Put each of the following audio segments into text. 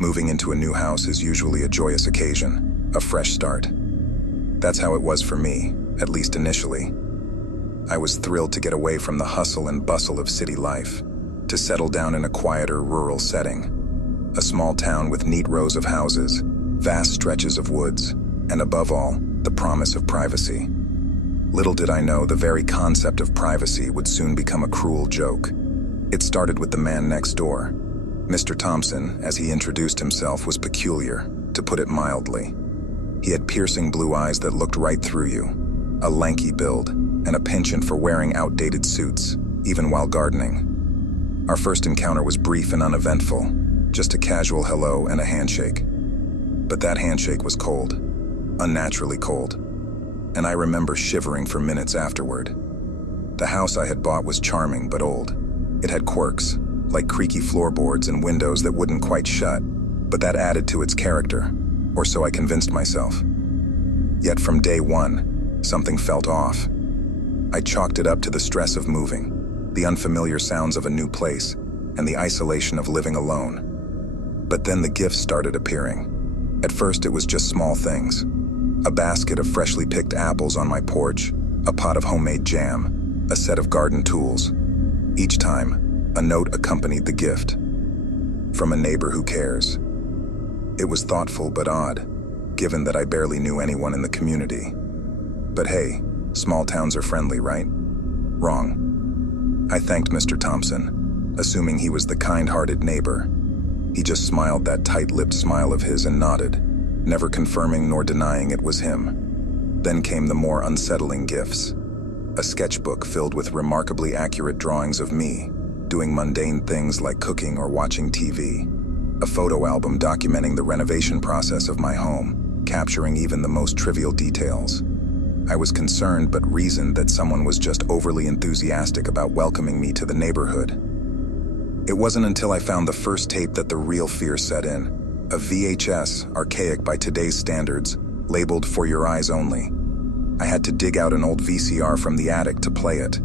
Moving into a new house is usually a joyous occasion, a fresh start. That's how it was for me, at least initially. I was thrilled to get away from the hustle and bustle of city life, to settle down in a quieter rural setting. A small town with neat rows of houses, vast stretches of woods, and above all, the promise of privacy. Little did I know the very concept of privacy would soon become a cruel joke. It started with the man next door. Mr. Thompson, as he introduced himself, was peculiar, to put it mildly. He had piercing blue eyes that looked right through you, a lanky build, and a penchant for wearing outdated suits, even while gardening. Our first encounter was brief and uneventful, just a casual hello and a handshake. But that handshake was cold, unnaturally cold, and I remember shivering for minutes afterward. The house I had bought was charming but old. It had quirks, like creaky floorboards and windows that wouldn't quite shut, but that added to its character, or so I convinced myself. Yet from day one, something felt off. I chalked it up to the stress of moving, the unfamiliar sounds of a new place, and the isolation of living alone. But then the gifts started appearing. At first it was just small things. A basket of freshly picked apples on my porch, a pot of homemade jam, a set of garden tools. Each time, a note accompanied the gift. From a neighbor who cares. It was thoughtful but odd, given that I barely knew anyone in the community. But hey, small towns are friendly, right? Wrong. I thanked Mr. Thompson, assuming he was the kind-hearted neighbor. He just smiled that tight-lipped smile of his and nodded, never confirming nor denying it was him. Then came the more unsettling gifts. A sketchbook filled with remarkably accurate drawings of me, doing mundane things like cooking or watching TV. A photo album documenting the renovation process of my home, capturing even the most trivial details. I was concerned but reasoned that someone was just overly enthusiastic about welcoming me to the neighborhood. It wasn't until I found the first tape that the real fear set in. A VHS, archaic by today's standards, labeled "For Your Eyes Only." I had to dig out an old VCR from the attic to play it.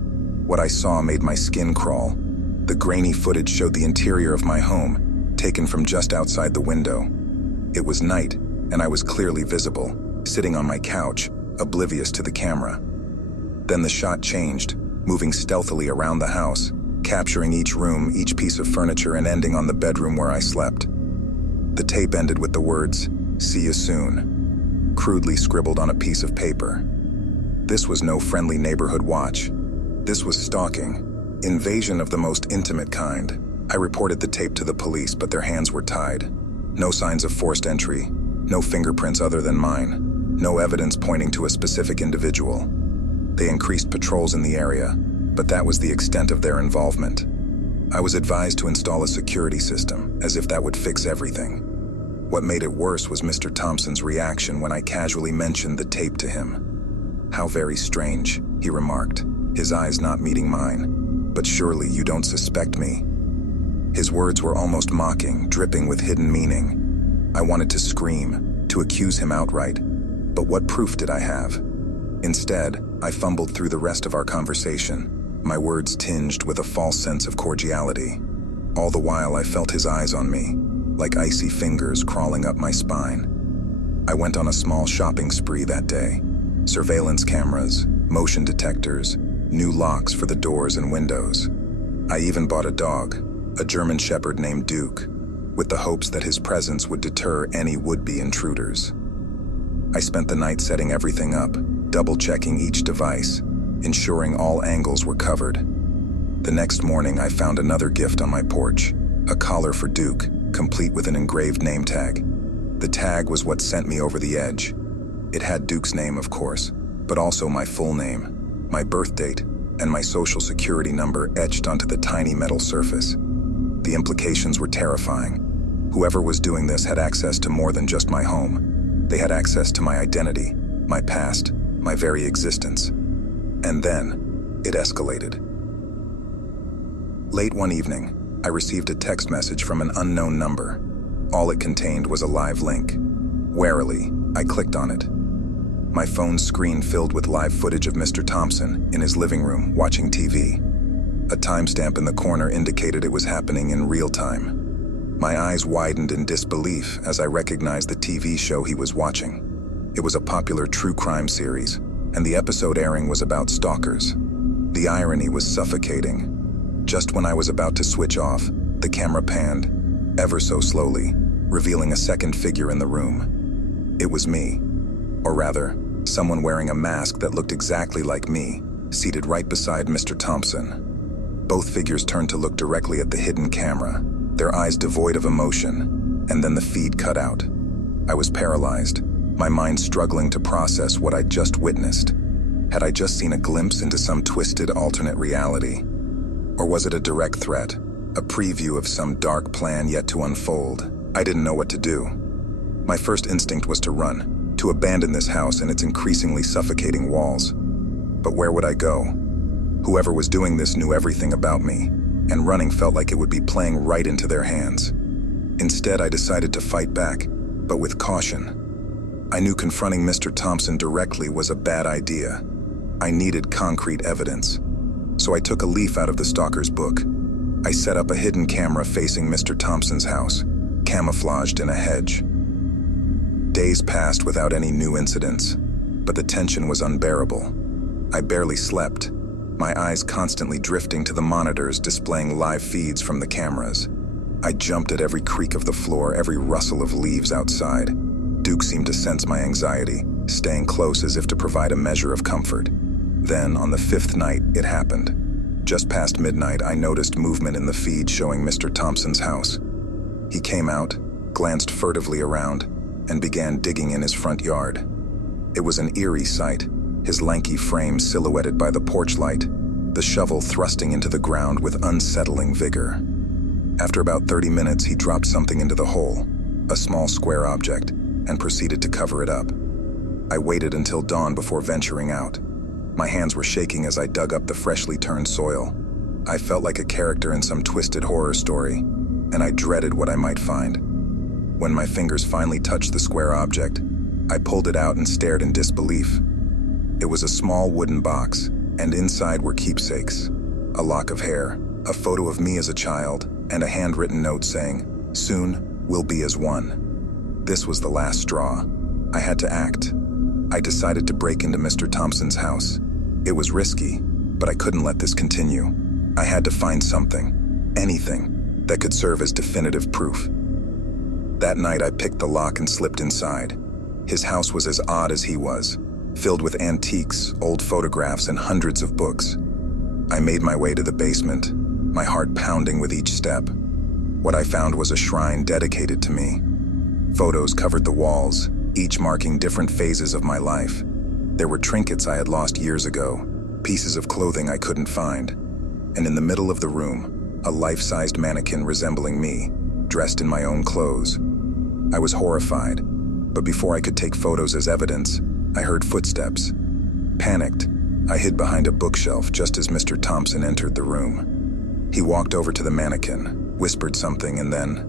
What I saw made my skin crawl. The grainy footage showed the interior of my home, taken from just outside the window. It was night, and I was clearly visible, sitting on my couch, oblivious to the camera. Then the shot changed, moving stealthily around the house, capturing each room, each piece of furniture, and ending on the bedroom where I slept. The tape ended with the words, "See you soon," crudely scribbled on a piece of paper. This was no friendly neighborhood watch. This was stalking, invasion of the most intimate kind. I reported the tape to the police, but their hands were tied. No signs of forced entry, no fingerprints other than mine, no evidence pointing to a specific individual. They increased patrols in the area, but that was the extent of their involvement. I was advised to install a security system, as if that would fix everything. What made it worse was Mr. Thompson's reaction when I casually mentioned the tape to him. "How very strange," he remarked, his eyes not meeting mine. "But surely you don't suspect me?" His words were almost mocking, dripping with hidden meaning. I wanted to scream, to accuse him outright, but what proof did I have? Instead, I fumbled through the rest of our conversation, my words tinged with a false sense of cordiality. All the while I felt his eyes on me, like icy fingers crawling up my spine. I went on a small shopping spree that day. Surveillance cameras, motion detectors, new locks for the doors and windows. I even bought a dog, a German Shepherd named Duke, with the hopes that his presence would deter any would-be intruders. I spent the night setting everything up, double-checking each device, ensuring all angles were covered. The next morning I found another gift on my porch, a collar for Duke, complete with an engraved name tag. The tag was what sent me over the edge. It had Duke's name, of course, but also my full name, my birth date, and my social security number etched onto the tiny metal surface. The implications were terrifying. Whoever was doing this had access to more than just my home. They had access to my identity, my past, my very existence. And then, it escalated. Late one evening, I received a text message from an unknown number. All it contained was a live link. Warily, I clicked on it. My phone's screen filled with live footage of Mr. Thompson in his living room watching TV. A timestamp in the corner indicated it was happening in real time. My eyes widened in disbelief as I recognized the TV show he was watching. It was a popular true crime series, and the episode airing was about stalkers. The irony was suffocating. Just when I was about to switch off, the camera panned, ever so slowly, revealing a second figure in the room. It was me. Or rather, someone wearing a mask that looked exactly like me, seated right beside Mr. Thompson. Both figures turned to look directly at the hidden camera, their eyes devoid of emotion, and then the feed cut out. I was paralyzed, my mind struggling to process what I'd just witnessed. Had I just seen a glimpse into some twisted alternate reality? Or was it a direct threat, a preview of some dark plan yet to unfold? I didn't know what to do. My first instinct was to run, to abandon this house and its increasingly suffocating walls. But where would I go? Whoever was doing this knew everything about me, and running felt like it would be playing right into their hands. Instead, I decided to fight back, but with caution. I knew confronting Mr. Thompson directly was a bad idea. I needed concrete evidence. So I took a leaf out of the stalker's book. I set up a hidden camera facing Mr. Thompson's house, camouflaged in a hedge. Days passed without any new incidents, but the tension was unbearable. I barely slept, my eyes constantly drifting to the monitors displaying live feeds from the cameras. I jumped at every creak of the floor, every rustle of leaves outside. Duke seemed to sense my anxiety, staying close as if to provide a measure of comfort. Then, on the fifth night, it happened. Just past midnight, I noticed movement in the feed showing Mr. Thompson's house. He came out, glanced furtively around, and began digging in his front yard. It was an eerie sight, his lanky frame silhouetted by the porch light, the shovel thrusting into the ground with unsettling vigor. After about 30 minutes, he dropped something into the hole, a small square object, and proceeded to cover it up. I waited until dawn before venturing out. My hands were shaking as I dug up the freshly turned soil. I felt like a character in some twisted horror story, and I dreaded what I might find. When my fingers finally touched the square object, I pulled it out and stared in disbelief. It was a small wooden box, and inside were keepsakes. A lock of hair, a photo of me as a child, and a handwritten note saying, "Soon, we'll be as one." This was the last straw. I had to act. I decided to break into Mr. Thompson's house. It was risky, but I couldn't let this continue. I had to find something, anything, that could serve as definitive proof. That night I picked the lock and slipped inside. His house was as odd as he was, filled with antiques, old photographs, and hundreds of books. I made my way to the basement, my heart pounding with each step. What I found was a shrine dedicated to me. Photos covered the walls, each marking different phases of my life. There were trinkets I had lost years ago, pieces of clothing I couldn't find, and in the middle of the room, a life-sized mannequin resembling me, dressed in my own clothes. I was horrified, but before I could take photos as evidence, I heard footsteps. Panicked, I hid behind a bookshelf just as Mr. Thompson entered the room. He walked over to the mannequin, whispered something, and then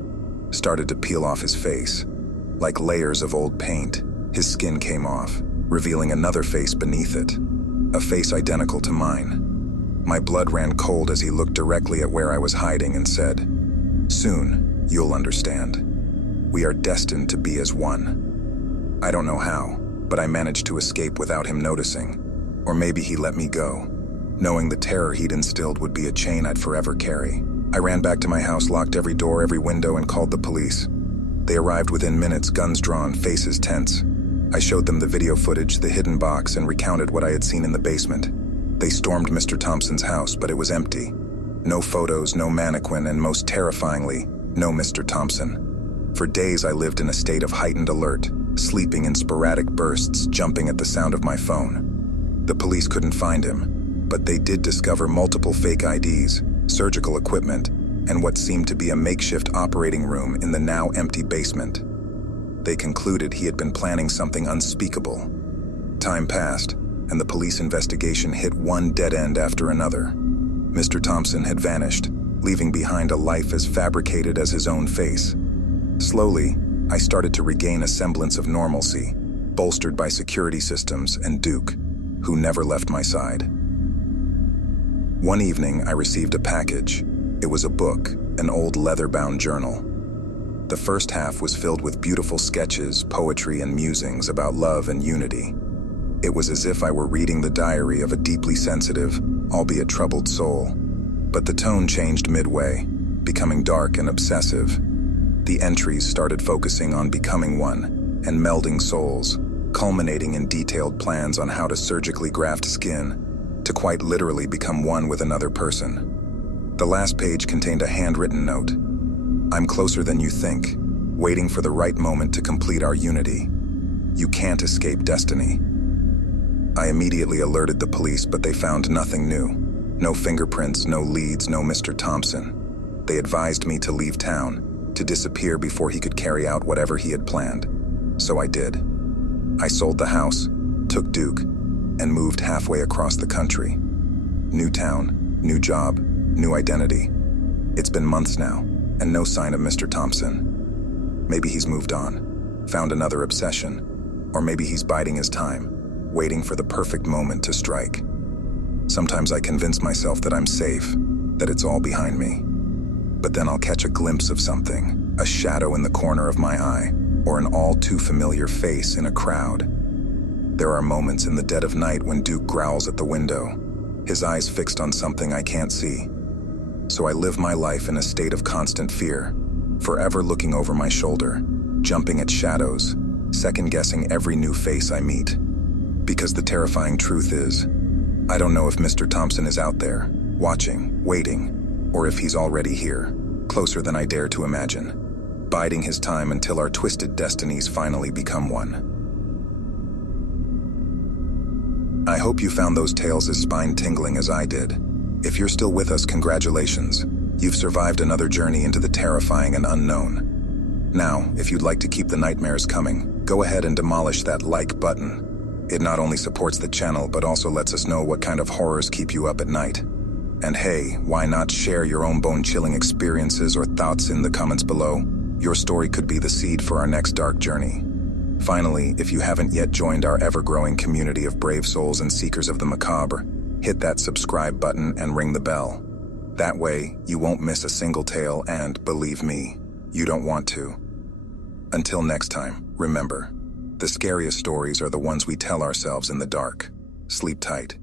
started to peel off his face. Like layers of old paint, his skin came off, revealing another face beneath it, a face identical to mine. My blood ran cold as he looked directly at where I was hiding and said, "Soon, you'll understand. We are destined to be as one." I don't know how, but I managed to escape without him noticing. Or maybe he let me go, knowing the terror he'd instilled would be a chain I'd forever carry. I ran back to my house, locked every door, every window, and called the police. They arrived within minutes, guns drawn, faces tense. I showed them the video footage, the hidden box, and recounted what I had seen in the basement. They stormed Mr. Thompson's house, but it was empty. No photos, no mannequin, and most terrifyingly, no Mr. Thompson. For days I lived in a state of heightened alert, sleeping in sporadic bursts, jumping at the sound of my phone. The police couldn't find him, but they did discover multiple fake IDs, surgical equipment, and what seemed to be a makeshift operating room in the now empty basement. They concluded he had been planning something unspeakable. Time passed, and the police investigation hit one dead end after another. Mr. Thompson had vanished, leaving behind a life as fabricated as his own face. Slowly, I started to regain a semblance of normalcy, bolstered by security systems and Duke, who never left my side. One evening, I received a package. It was a book, an old leather-bound journal. The first half was filled with beautiful sketches, poetry, and musings about love and unity. It was as if I were reading the diary of a deeply sensitive, albeit troubled soul. But the tone changed midway, becoming dark and obsessive. The entries started focusing on becoming one and melding souls, culminating in detailed plans on how to surgically graft skin to quite literally become one with another person. The last page contained a handwritten note. "I'm closer than you think, waiting for the right moment to complete our unity. You can't escape destiny." I immediately alerted the police, but they found nothing new. No fingerprints, no leads, no Mr. Thompson. They advised me to leave town, to disappear before he could carry out whatever he had planned. So I did. I sold the house, took Duke, and moved halfway across the country. New town, new job, new identity. It's been months now, and no sign of Mr. Thompson. Maybe he's moved on, found another obsession, or maybe he's biding his time, waiting for the perfect moment to strike. Sometimes I convince myself that I'm safe, that it's all behind me. But then I'll catch a glimpse of something, a shadow in the corner of my eye, or an all too familiar face in a crowd. There are moments in the dead of night when Duke growls at the window, his eyes fixed on something I can't see. So I live my life in a state of constant fear, forever looking over my shoulder, jumping at shadows, second-guessing every new face I meet. Because the terrifying truth is, I don't know if Mr. Thompson is out there, watching, waiting, or if he's already here, closer than I dare to imagine, biding his time until our twisted destinies finally become one. I hope you found those tales as spine-tingling as I did. If you're still with us, congratulations. You've survived another journey into the terrifying and unknown. Now, if you'd like to keep the nightmares coming, go ahead and demolish that like button. It not only supports the channel, but also lets us know what kind of horrors keep you up at night. And hey, why not share your own bone-chilling experiences or thoughts in the comments below? Your story could be the seed for our next dark journey. Finally, if you haven't yet joined our ever-growing community of brave souls and seekers of the macabre, hit that subscribe button and ring the bell. That way, you won't miss a single tale and, believe me, you don't want to. Until next time, remember, the scariest stories are the ones we tell ourselves in the dark. Sleep tight.